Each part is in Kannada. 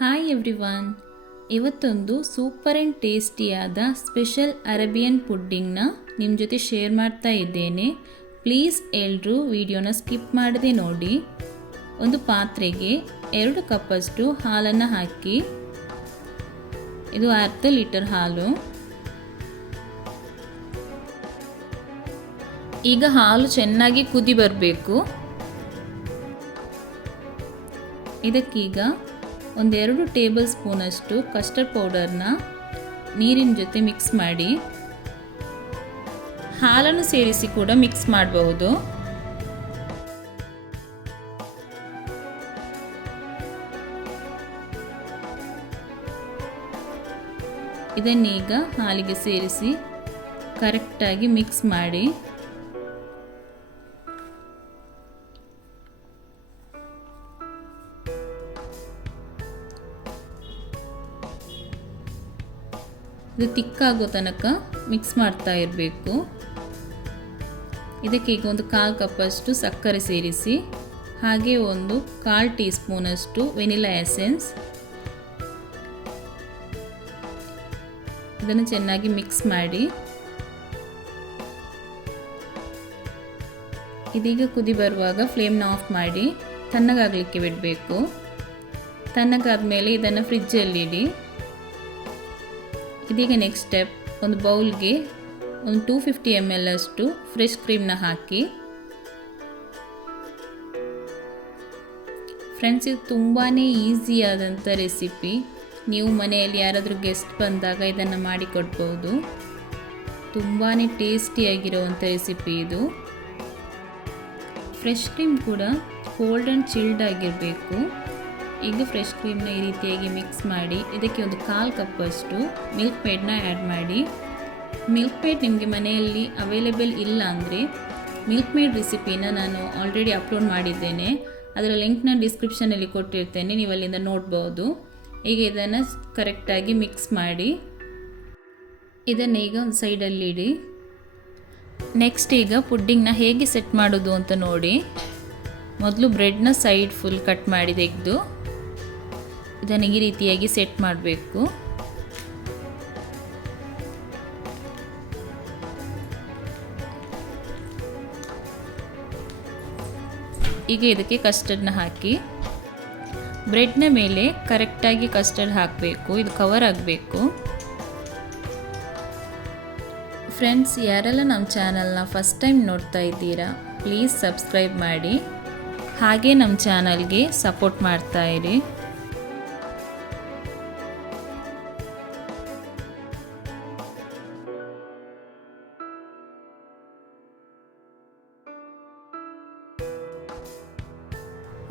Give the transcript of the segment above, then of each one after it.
ಹಾಯ್ ಎವ್ರಿವಾನ್ ಇವತ್ತೊಂದು ಸೂಪರ್ ಆ್ಯಂಡ್ ಟೇಸ್ಟಿಯಾದ ಸ್ಪೆಷಲ್ ಅರೇಬಿಯನ್ ಪುಡ್ಡಿಂಗ್ನ ನಿಮ್ಮ ಜೊತೆ ಶೇರ್ ಮಾಡ್ತಾ ಇದ್ದೇನೆ. ಪ್ಲೀಸ್ ಎಲ್ಲರೂ ವಿಡಿಯೋನ ಸ್ಕಿಪ್ ಮಾಡದೆ ನೋಡಿ. ಒಂದು ಪಾತ್ರೆಗೆ ಎರಡು ಕಪ್ಪಷ್ಟು ಹಾಲನ್ನು ಹಾಕಿ. ಇದು ಅರ್ಧ ಲೀಟರ್ ಹಾಲು. ಈಗ ಹಾಲು ಚೆನ್ನಾಗಿ ಕುದಿ ಬರಬೇಕು. ಇದಕ್ಕೀಗ ಒಂದೆರಡು ಟೇಬಲ್ ಸ್ಪೂನಷ್ಟು ಕಸ್ಟರ್ಡ್ ಪೌಡರ್ನ ನೀರಿನ ಜೊತೆ ಮಿಕ್ಸ್ ಮಾಡಿ. ಹಾಲನ್ನು ಸೇರಿಸಿ ಕೂಡ ಮಿಕ್ಸ್ ಮಾಡಬಹುದು. ಇದನ್ನೀಗ ಹಾಲಿಗೆ ಸೇರಿಸಿ ಕರೆಕ್ಟಾಗಿ ಮಿಕ್ಸ್ ಮಾಡಿ. ಇದು ತಿಕ್ಕಾಗೋ ತನಕ ಮಿಕ್ಸ್ ಮಾಡ್ತಾ ಇರಬೇಕು. ಇದಕ್ಕೆ ಈಗ ಒಂದು ಕಾಲು ಕಪ್ಪಷ್ಟು ಸಕ್ಕರೆ ಸೇರಿಸಿ, ಹಾಗೆ ಒಂದು ಕಾಲು ಟೀ ಸ್ಪೂನಷ್ಟು ವೆನಿಲಾ ಎಸೆನ್ಸ್. ಇದನ್ನು ಚೆನ್ನಾಗಿ ಮಿಕ್ಸ್ ಮಾಡಿ. ಇದೀಗ ಕುದಿ ಬರುವಾಗ ಫ್ಲೇಮ್ನ ಆಫ್ ಮಾಡಿ, ತಣ್ಣಗಾಗಲಿಕ್ಕೆ ಬಿಡಬೇಕು. ತಣ್ಣಗಾದ ಮೇಲೆ ಇದನ್ನು ಫ್ರಿಜ್ಜಲ್ಲಿ ಇಡಿ ಇದೀಗ ನೆಕ್ಸ್ಟ್ ಸ್ಟೆಪ್ ಒಂದು ಬೌಲ್ಗೆ ಒಂದು ಟೂ ಫಿಫ್ಟಿ ಎಂ ಎಲ್ ಅಷ್ಟು ಫ್ರೆಶ್ ಕ್ರೀಮ್ನ ಹಾಕಿ. ಫ್ರೆಂಡ್ಸ್ ಇದು ತುಂಬಾ ಈಸಿಯಾದಂಥ ರೆಸಿಪಿ ನೀವು ಮನೆಯಲ್ಲಿ ಯಾರಾದರೂ ಗೆಸ್ಟ್ ಬಂದಾಗ ಇದನ್ನು ಮಾಡಿಕೊಡ್ಬೋದು. ತುಂಬಾ ಟೇಸ್ಟಿಯಾಗಿರುವಂಥ ರೆಸಿಪಿ ಇದು. ಫ್ರೆಶ್ ಕ್ರೀಮ್ ಕೂಡ ಕೋಲ್ಡ್ ಆ್ಯಂಡ್ ಚಿಲ್ಡ್ ಆಗಿರಬೇಕು. ಈಗ ಫ್ರೆಶ್ ಕ್ರೀಮ್ನ ಈ ರೀತಿಯಾಗಿ ಮಿಕ್ಸ್ ಮಾಡಿ, ಇದಕ್ಕೆ ಒಂದು ಕಾಲು ಕಪ್ಪಷ್ಟು ಮಿಲ್ಕ್ ಪೇಡ್ನ ಆ್ಯಡ್ ಮಾಡಿ. ಮಿಲ್ಕ್ ಪೇಡ್ ನಿಮಗೆ ಮನೆಯಲ್ಲಿ ಅವೈಲೇಬಲ್ ಇಲ್ಲ ಅಂದರೆ ಮಿಲ್ಕ್ ಮೇಡ್ ರೆಸಿಪಿನ ನಾನು ಆಲ್ರೆಡಿ ಅಪ್ಲೋಡ್ ಮಾಡಿದ್ದೇನೆ. ಅದರ ಲಿಂಕ್ನ ಡಿಸ್ಕ್ರಿಪ್ಷನಲ್ಲಿ ಕೊಟ್ಟಿರ್ತೇನೆ, ನೀವು ಅಲ್ಲಿಂದ ನೋಡ್ಬೋದು. ಈಗ ಇದನ್ನು ಕರೆಕ್ಟಾಗಿ ಮಿಕ್ಸ್ ಮಾಡಿ. ಇದನ್ನು ಈಗ ಒಂದು ಸೈಡಲ್ಲಿ ಇಡಿ. ನೆಕ್ಸ್ಟ್ ಈಗ ಪುಡ್ಡಿಂಗ್ನ ಹೇಗೆ ಸೆಟ್ ಮಾಡೋದು ಅಂತ ನೋಡಿ. ಮೊದಲು ಬ್ರೆಡ್ನ ಸೈಡ್ ಫುಲ್ ಕಟ್ ಮಾಡಿ ತೆಗೆದು. ಇದನ್ನು ಈ ರೀತಿಯಾಗಿ ಸೆಟ್ ಮಾಡಬೇಕು. ಈಗ ಇದಕ್ಕೆ ಕಸ್ಟರ್ಡ್ನ ಹಾಕಿ. ಬ್ರೆಡ್ನ ಮೇಲೆ ಕರೆಕ್ಟಾಗಿ ಕಸ್ಟರ್ಡ್ ಹಾಕಬೇಕು. ಇದು ಕವರ್ ಆಗಬೇಕು. ಫ್ರೆಂಡ್ಸ್ ಯಾರೆಲ್ಲ ನಮ್ಮ ಚಾನಲ್ನ ಫಸ್ಟ್ ಟೈಮ್ ನೋಡ್ತಾ ಇದ್ದೀರಾ ಪ್ಲೀಸ್ ಸಬ್ಸ್ಕ್ರೈಬ್ ಮಾಡಿ. ಹಾಗೆ ನಮ್ಮ ಚಾನಲ್ಗೆ ಸಪೋರ್ಟ್ ಮಾಡ್ತಾ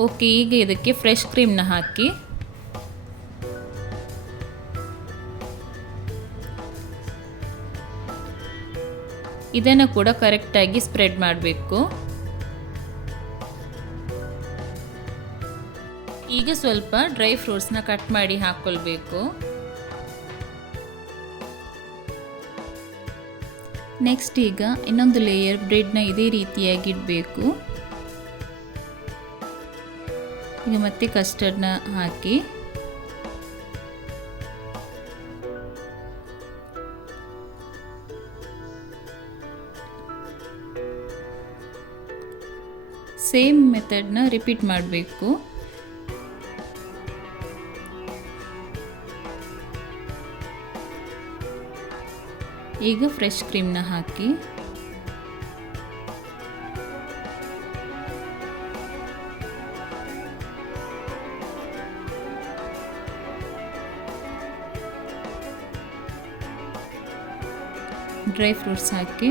ಓಕೆ ಈಗ ಇದಕ್ಕೆ ಫ್ರೆಶ್ ಕ್ರೀಮ್ನ ಹಾಕಿ. ಇದನ್ನು ಕೂಡ ಕರೆಕ್ಟಾಗಿ ಸ್ಪ್ರೆಡ್ ಮಾಡಬೇಕು. ಈಗ ಸ್ವಲ್ಪ ಡ್ರೈ ಫ್ರೂಟ್ಸ್ನ ಕಟ್ ಮಾಡಿ ಹಾಕ್ಕೊಳ್ಬೇಕು ನೆಕ್ಸ್ಟ್ ಈಗ ಇನ್ನೊಂದು ಲೇಯರ್ ಬ್ರೆಡ್ನ ಇದೇ ರೀತಿಯಾಗಿ ಇಡಬೇಕು. ಈಗ ಮತ್ತೆ ಕಸ್ಟರ್ಡ್ನ ಹಾಕಿ. ಸೇಮ್ ಮೆಥಡ್ನ ರಿಪೀಟ್ ಮಾಡಬೇಕು. ಈಗ ಫ್ರೆಶ್ ಕ್ರೀಮ್ನ ಹಾಕಿ. ಡ್ರೈ ಫ್ರೂಟ್ಸ್ ಹಾಕಿ.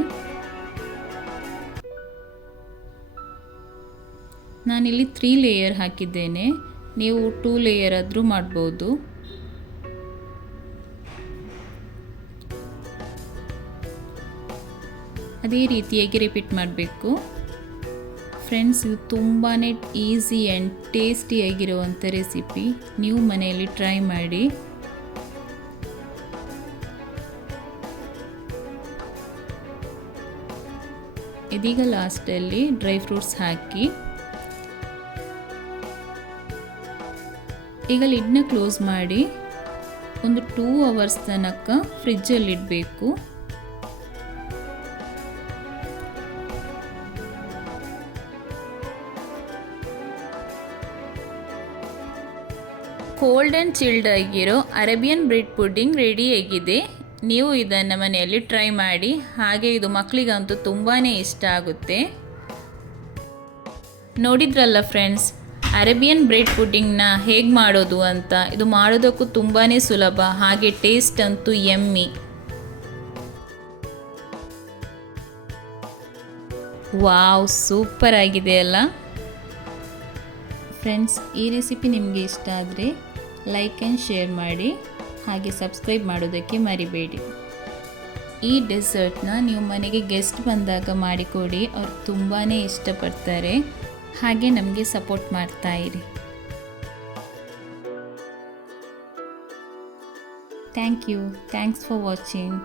ನಾನಿಲ್ಲಿ ತ್ರೀ ಲೇಯರ್ ಹಾಕಿದ್ದೇನೆ. ನೀವು ಟೂ ಲೇಯರ್ ಆದರೂ ಮಾಡ್ಬೋದು. ಅದೇ ರೀತಿಯಾಗಿ ರಿಪೀಟ್ ಮಾಡಬೇಕು. ಫ್ರೆಂಡ್ಸ್ ಇದು ತುಂಬಾ ಈಸಿ ಆ್ಯಂಡ್ ಟೇಸ್ಟಿಯಾಗಿರುವಂಥ ರೆಸಿಪಿ ನೀವು ಮನೆಯಲ್ಲಿ ಟ್ರೈ ಮಾಡಿ. ಇದೀಗ ಲಾಸ್ಟಲ್ಲಿ ಡ್ರೈ ಫ್ರೂಟ್ಸ್ ಹಾಕಿ, ಈಗ ಲಿಡ್ನ ಕ್ಲೋಸ್ ಮಾಡಿ ಒಂದು ಟೂ ಅವರ್ಸ್ ತನಕ ಫ್ರಿಡ್ಜಲ್ಲಿಡಬೇಕು ಕೋಲ್ಡ್ ಆ್ಯಂಡ್ ಚಿಲ್ಡ್ ಆಗಿರೋ ಅರೇಬಿಯನ್ ಬ್ರೆಡ್ ಪುಡ್ಡಿಂಗ್ ರೆಡಿಯಾಗಿದೆ ನೀವು ಇದನ್ನು ಮನೆಯಲ್ಲಿ ಟ್ರೈ ಮಾಡಿ, ಹಾಗೆ ಇದು ಮಕ್ಕಳಿಗಂತೂ ತುಂಬಾ ಇಷ್ಟ ಆಗುತ್ತೆ. ನೋಡಿದ್ರಲ್ಲ ಫ್ರೆಂಡ್ಸ್ ಅರೇಬಿಯನ್ ಬ್ರೆಡ್ ಪುಡ್ಡಿಂಗ್ನ ಹೇಗೆ ಮಾಡೋದು ಅಂತ? ಇದು ಮಾಡೋದಕ್ಕೂ ತುಂಬಾ ಸುಲಭ, ಹಾಗೆ ಟೇಸ್ಟ್ ಅಂತೂ ಎಮ್ಮಿ. ವಾವ್ ಸೂಪರ್ ಆಗಿದೆ ಅಲ್ಲ? ಫ್ರೆಂಡ್ಸ್ ಈ ರೆಸಿಪಿ ನಿಮಗೆ ಇಷ್ಟ ಆದರೆ ಲೈಕ್ ಆ್ಯಂಡ್ ಶೇರ್ ಮಾಡಿ. ಹಾಗೆ ಸಬ್ಸ್ಕ್ರೈಬ್ ಮಾಡೋದಕ್ಕೆ ಮರಿಬೇಡಿ. ಈ ಡೆಸರ್ಟ್ನ ನೀವು ಮನೆಗೆ ಗೆಸ್ಟ್ ಬಂದಾಗ ಮಾಡಿಕೊಡಿ, ಅವ್ರು ತುಂಬಾ ಇಷ್ಟಪಡ್ತಾರೆ. ಹಾಗೆ ನಮಗೆ ಸಪೋರ್ಟ್ ಮಾಡ್ತಾ ಇರಿ. Thank you. Thanks for watching.